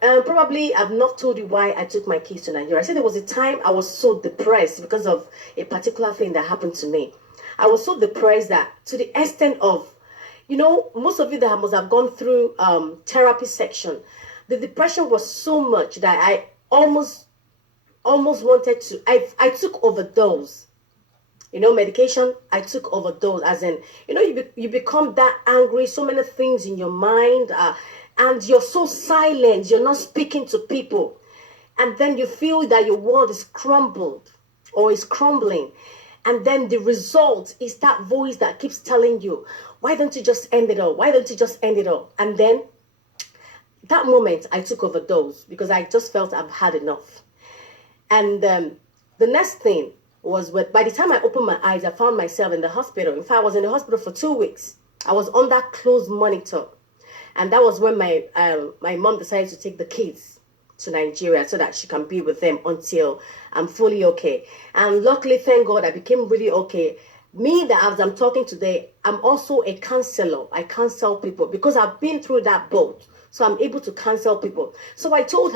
Probably I've not told you why I took my keys to Nigeria. I said there was a time I was so depressed because of a particular thing that happened to me. I was so depressed that to the extent of, most of you that must have gone through therapy section, the depression was so much that I almost wanted to. I took overdose. Medication. I took overdose, as in, you become that angry, so many things in your mind, and you're so silent. You're not speaking to people, and then you feel that your world is crumbled or is crumbling, and then the result is that voice that keeps telling you, why don't you just end it all? Why don't you just end it all? And then that moment I took overdose because I just felt I've had enough. And the next thing was, by the time I opened my eyes, I found myself in the hospital. In fact, I was in the hospital for 2 weeks. I was under close monitor. And that was when my mom decided to take the kids to Nigeria so that she can be with them until I'm fully okay. And luckily, thank God, I became really okay. Me, that as I'm talking today, I'm also a counselor. I counsel people because I've been through that boat. So I'm able to counsel people. So I told her,